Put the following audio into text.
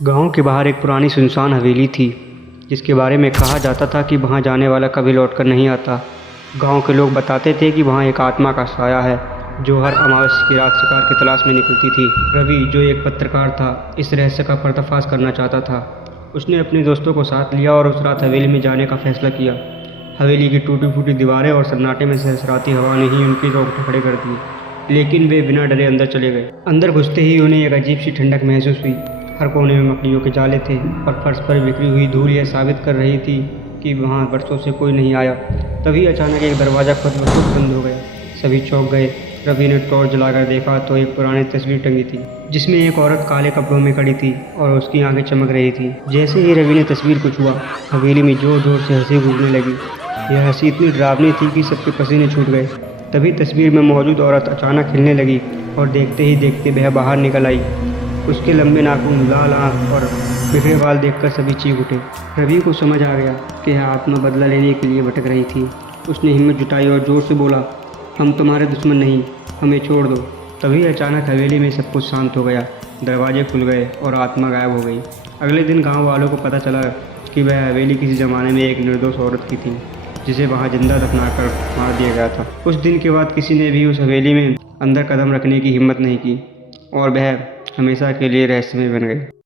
गांव के बाहर एक पुरानी सुनसान हवेली थी, जिसके बारे में कहा जाता था कि वहां जाने वाला कभी लौटकर नहीं आता। गांव के लोग बताते थे कि वहां एक आत्मा का साया है, जो हर अमावस्या की रात शिकार की तलाश में निकलती थी। रवि, जो एक पत्रकार था, इस रहस्य का पर्दाफाश करना चाहता था। उसने अपने दोस्तों को साथ लिया और उस रात हवेली में जाने का फैसला किया। हवेली की टूटी फूटी दीवारें और सन्नाटे में सरसराती हवा ने ही उनकी रोंगटे खड़े कर दिए, लेकिन वे बिना डरे अंदर चले गए। अंदर घुसते ही उन्हें एक अजीब सी ठंडक महसूस हुई। हर कोने में मकड़ियों के जाले थे और फर्श पर बिखरी हुई धूल यह साबित कर रही थी कि वहाँ वर्षों से कोई नहीं आया। तभी अचानक एक दरवाज़ा खुद ब खुद बंद हो गया। सभी चौंक गए। रवि ने टॉर्च जलाकर देखा तो एक पुरानी तस्वीर टंगी थी, जिसमें एक औरत काले कपड़ों में खड़ी थी और उसकी आंखें चमक रही थी। जैसे ही रवि ने तस्वीर को छुआ, हवेली में जोर जोर से हंसी गूंजने लगी। यह हंसी इतनी डरावनी थी कि सबके पसीने छूट गए। तभी तस्वीर में मौजूद औरत अचानक हिलने लगी और देखते ही देखते वह बाहर निकल आई। उसके लंबे नाखून, लाल आँख और बिखरे बाल देखकर सभी चीख उठे। रवि को समझ आ गया कि यह आत्मा बदला लेने के लिए भटक रही थी। उसने हिम्मत जुटाई और जोर से बोला, हम तुम्हारे दुश्मन नहीं, हमें छोड़ दो। तभी अचानक हवेली में सब कुछ शांत हो गया। दरवाजे खुल गए और आत्मा गायब हो गई। अगले दिन गांव वालों को पता चला कि वह हवेली किसी ज़माने में एक निर्दोष औरत की थी, जिसे वहां जिंदा दफनाकर मार दिया गया था। उस दिन के बाद किसी ने भी उस हवेली में अंदर कदम रखने की हिम्मत नहीं की और वह हमेशा के लिए रहस्यमय बन गई।